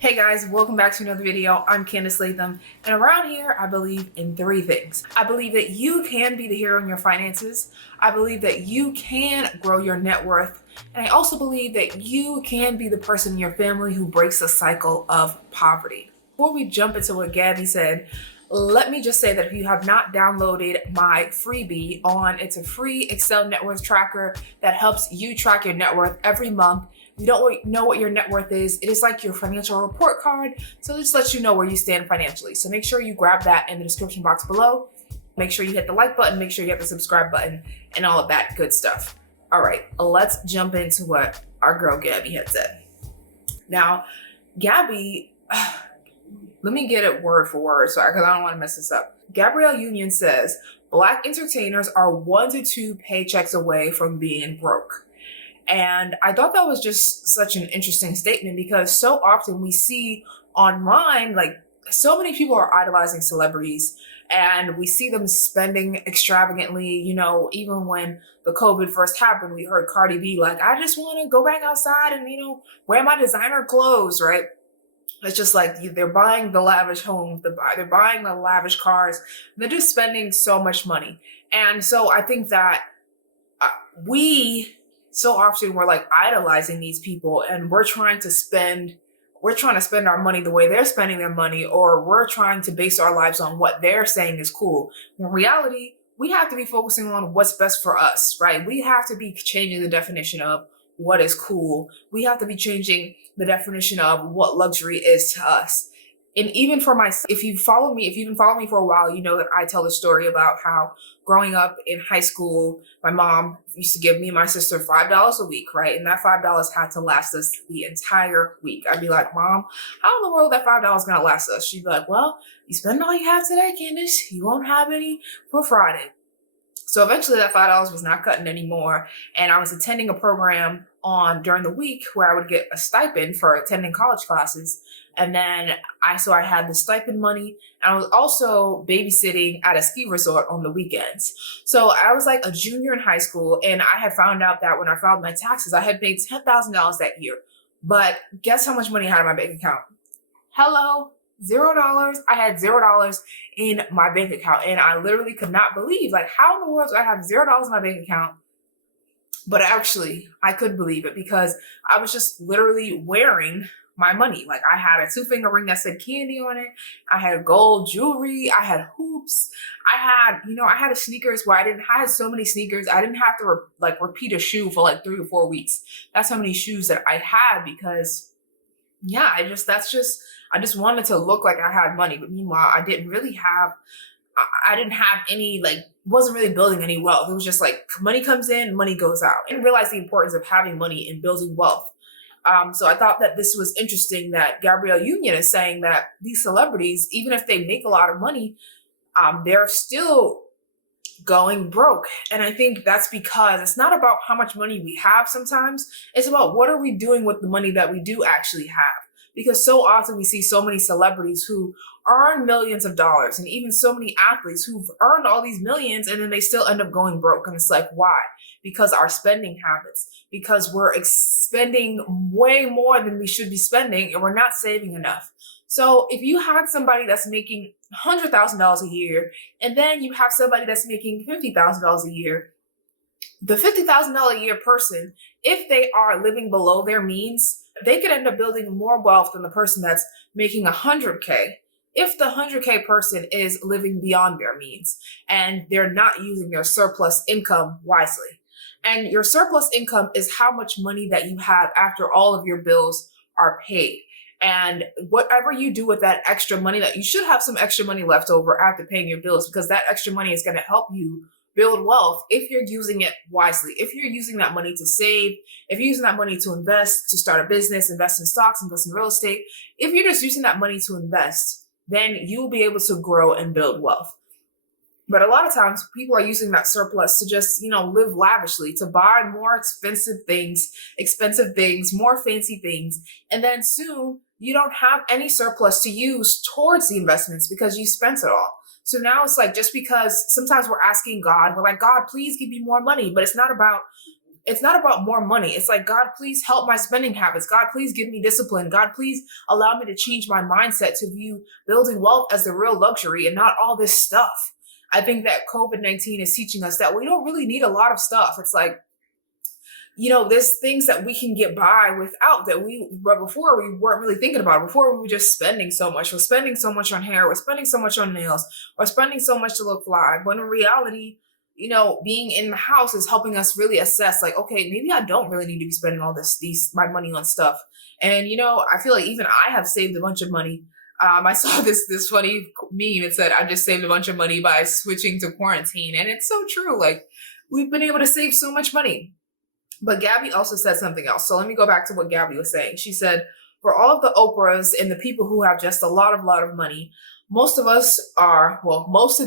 Hey guys, welcome back to another video. I'm Candice Latham, and around here, I believe in three things. I believe that you can be the hero in your finances. I believe that you can grow your net worth. And I also believe that you can be the person in your family who breaks the cycle of poverty. Before we jump into what Gabby said, let me just say that if you have not downloaded my freebie it's a free Excel net worth tracker that helps you track your net worth every month. You don't know what your net worth is. It is like your financial report card. So it just lets you know where you stand financially. So make sure you grab that in the description box below. Make sure you hit the like button, make sure you hit the subscribe button and all of that good stuff. All right, let's jump into what our girl Gabby had said. Now, Gabby, let me get it word for word because I don't want to mess this up. Gabrielle Union says, Black entertainers are 1 to 2 paychecks away from being broke. And I thought that was just such an interesting statement because so often we see online, like so many people are idolizing celebrities and we see them spending extravagantly. You know, even when the COVID first happened, we heard Cardi B like, I just want to go back outside and, wear my designer clothes, right? It's just like they're buying the lavish homes, they're buying the lavish cars, they're just spending so much money. And so I think that so often we're like idolizing these people and we're trying to spend our money the way they're spending their money, or we're trying to base our lives on what they're saying is cool. In reality, we have to be focusing on what's best for us, right? We have to be changing the definition of what is cool. We have to be changing the definition of what luxury is to us. And even for myself, if you've been following me for a while, you know that I tell the story about how growing up in high school, my mom used to give me and my sister $5 a week, right? And that $5 had to last us the entire week. I'd be like, Mom, how in the world that $5 gonna last us? She'd be like, well, you spend all you have today, Candice. You won't have any for Friday. So eventually that $5 was not cutting anymore. And I was attending a program during the week where I would get a stipend for attending college classes. And then I had the stipend money, and I was also babysitting at a ski resort on the weekends. So I was like a junior in high school, and I had found out that when I filed my taxes, I had made $10,000 that year. But guess how much money I had in my bank account? Hello, $0. I had $0 in my bank account, and I literally could not believe, like, how in the world do I have $0 in my bank account? But actually, I could believe it because I was just literally wearing my money. Like, I had a 2-finger ring that said candy on it. I had gold jewelry. I had hoops. I had a sneakers where I had so many sneakers. I didn't have to repeat a shoe for like 3 to 4 weeks. That's how many shoes that I had because I just wanted to look like I had money. But meanwhile, I didn't have any, wasn't really building any wealth. It was just like money comes in, money goes out. I didn't realize the importance of having money and building wealth. So I thought that this was interesting that Gabrielle Union is saying that these celebrities, even if they make a lot of money, they're still going broke. And I think that's because it's not about how much money we have sometimes. It's about what are we doing with the money that we do actually have. Because so often we see so many celebrities who earn millions of dollars, and even so many athletes who've earned all these millions and then they still end up going broke. And it's like, why? Because our spending habits, because we're spending way more than we should be spending and we're not saving enough. So if you had somebody that's making $100,000 a year and then you have somebody that's making $50,000 a year, the $50,000 a year person, if they are living below their means, they could end up building more wealth than the person that's making $100K. If the $100K person is living beyond their means and they're not using their surplus income wisely. And your surplus income is how much money that you have after all of your bills are paid. And whatever you do with that extra money, that you should have some extra money left over after paying your bills, because that extra money is going to help you build wealth if you're using it wisely. If you're using that money to save, if you're using that money to invest, to start a business, invest in stocks, invest in real estate, if you're just using that money to invest, then you'll be able to grow and build wealth. But a lot of times people are using that surplus to just, live lavishly, to buy more expensive things, more fancy things. And then soon you don't have any surplus to use towards the investments because you spent it all. So now it's like, just because sometimes we're asking God, we're like, God, please give me more money. But it's not about it's not about more money. It's like, God, please help my spending habits. God, please give me discipline. God, please allow me to change my mindset to view building wealth as the real luxury and not all this stuff. I think that COVID-19 is teaching us that we don't really need a lot of stuff. It's like, there's things that we can get by without but before we weren't really thinking about it. Before we were just spending so much. We're spending so much on hair. We're spending so much on nails. We're spending so much to look fly. When in reality, being in the house is helping us really assess, like, okay, maybe I don't really need to be spending all my money on stuff. And, I feel like even I have saved a bunch of money. I saw this funny meme. It said, I just saved a bunch of money by switching to quarantine. And it's so true. Like, we've been able to save so much money. But Gabby also said something else. So let me go back to what Gabby was saying. She said, for all of the Oprahs and the people who have just a lot of money, most of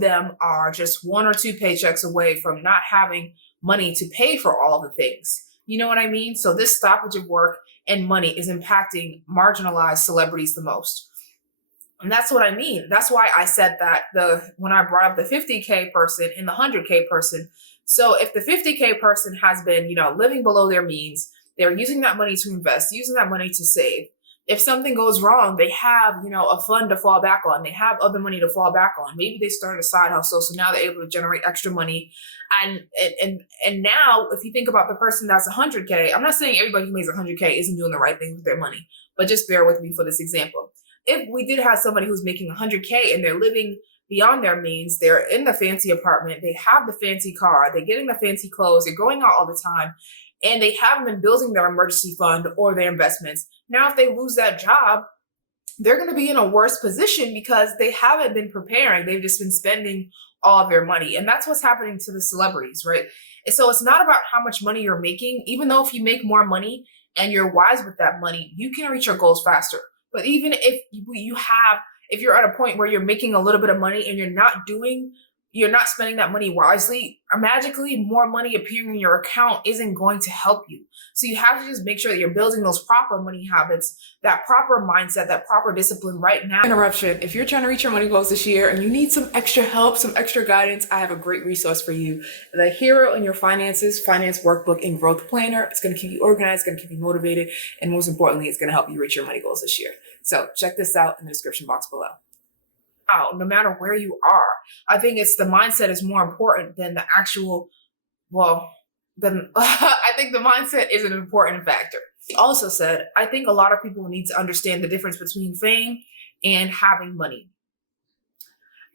them are just 1 or 2 paychecks away from not having money to pay for all of the things. You know what I mean? So this stoppage of work and money is impacting marginalized celebrities the most. And that's what I mean. That's why I said that when I brought up the 50K person and the 100K person. So if the 50K person has been, living below their means, they're using that money to invest, using that money to save. If something goes wrong, they have, a fund to fall back on. They have other money to fall back on. Maybe they started a side hustle, so now they're able to generate extra money. And now, if you think about the person that's 100K, I'm not saying everybody who makes 100K isn't doing the right thing with their money, but just bear with me for this example. If we did have somebody who's making 100K and they're living beyond their means, they're in the fancy apartment, they have the fancy car, they're getting the fancy clothes, they're going out all the time, and they haven't been building their emergency fund or their investments. Now, if they lose that job, they're going to be in a worse position because they haven't been preparing. They've just been spending all of their money. And that's what's happening to the celebrities, right? And so it's not about how much money you're making, even though if you make more money and you're wise with that money, you can reach your goals faster. But even if you're at a point where you're making a little bit of money and you're not spending that money wisely, magically more money appearing in your account isn't going to help you. So you have to just make sure that you're building those proper money habits, that proper mindset, that proper discipline right now. Interruption. If you're trying to reach your money goals this year and you need some extra help, some extra guidance, I have a great resource for you. The Hero in Your Finances Finance Workbook and Growth Planner. It's going to keep you organized, it's going to keep you motivated, and most importantly, it's going to help you reach your money goals this year. So check this out in the description box below. No matter where you are, I think it's the mindset is more important than the actual, I think the mindset is an important factor. He also said, I think a lot of people need to understand the difference between fame and having money.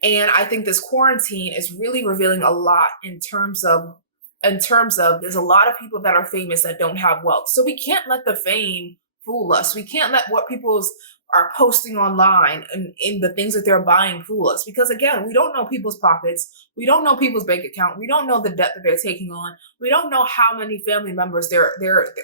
And I think this quarantine is really revealing a lot in terms of there's a lot of people that are famous that don't have wealth. So we can't let the fame fool us. We can't let what people's are posting online and in the things that they're buying fool us. Because again, we don't know people's pockets. We don't know people's bank account. We don't know the debt that they're taking on. We don't know how many family members they're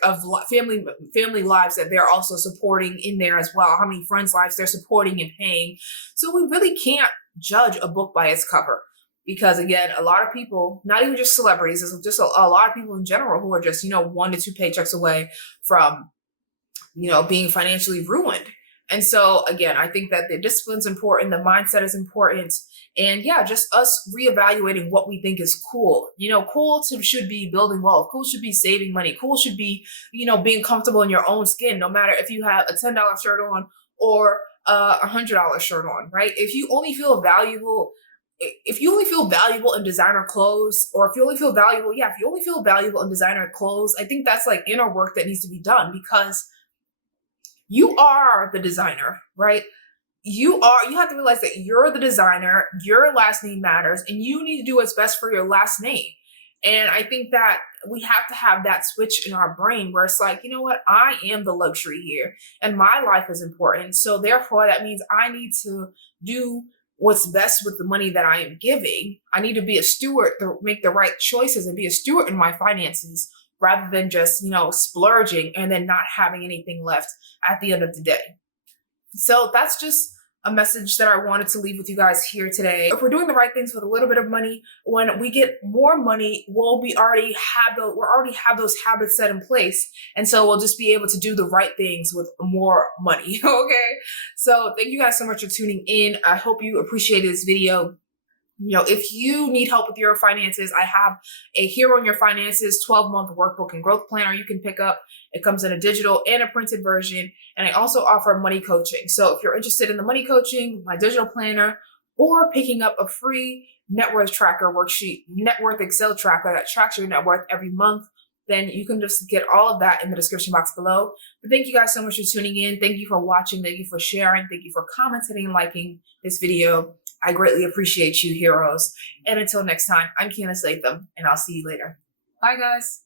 of family lives that they're also supporting in there as well. How many friends' lives they're supporting and paying. So we really can't judge a book by its cover. Because again, a lot of people, not even just celebrities, there's just a lot of people in general who are just, 1 to 2 paychecks away from, being financially ruined. And so again, I think that the discipline's important, the mindset is important, and just us reevaluating what we think is cool. Cool should be building wealth. Cool should be saving money. Cool should be, being comfortable in your own skin, no matter if you have a $10 shirt on or a $100 shirt on, right? If you only feel valuable in designer clothes, or if you only feel valuable in designer clothes, I think that's like inner work that needs to be done, because you are the designer, right? You have to realize that you're the designer, your last name matters, and you need to do what's best for your last name. And I think that we have to have that switch in our brain where it's like, you know what? I am the luxury here and my life is important. So therefore that means I need to do what's best with the money that I am giving. I need to be a steward to make the right choices and be a steward in my finances, rather than just, splurging and then not having anything left at the end of the day. So that's just a message that I wanted to leave with you guys here today. If we're doing the right things with a little bit of money, when we get more money, we already have those habits set in place. And so we'll just be able to do the right things with more money. Okay. So thank you guys so much for tuning in. I hope you appreciated this video. If you need help with your finances, I have a Hero in Your Finances 12-month workbook and growth planner you can pick up. It comes in a digital and a printed version. And I also offer money coaching. So if you're interested in the money coaching, my digital planner, or picking up a free net worth tracker worksheet, net worth Excel tracker that tracks your net worth every month, then you can just get all of that in the description box below. But thank you guys so much for tuning in. Thank you for watching. Thank you for sharing. Thank you for commenting and liking this video. I greatly appreciate you, heroes. And until next time, I'm Candice Latham, and I'll see you later. Bye, guys.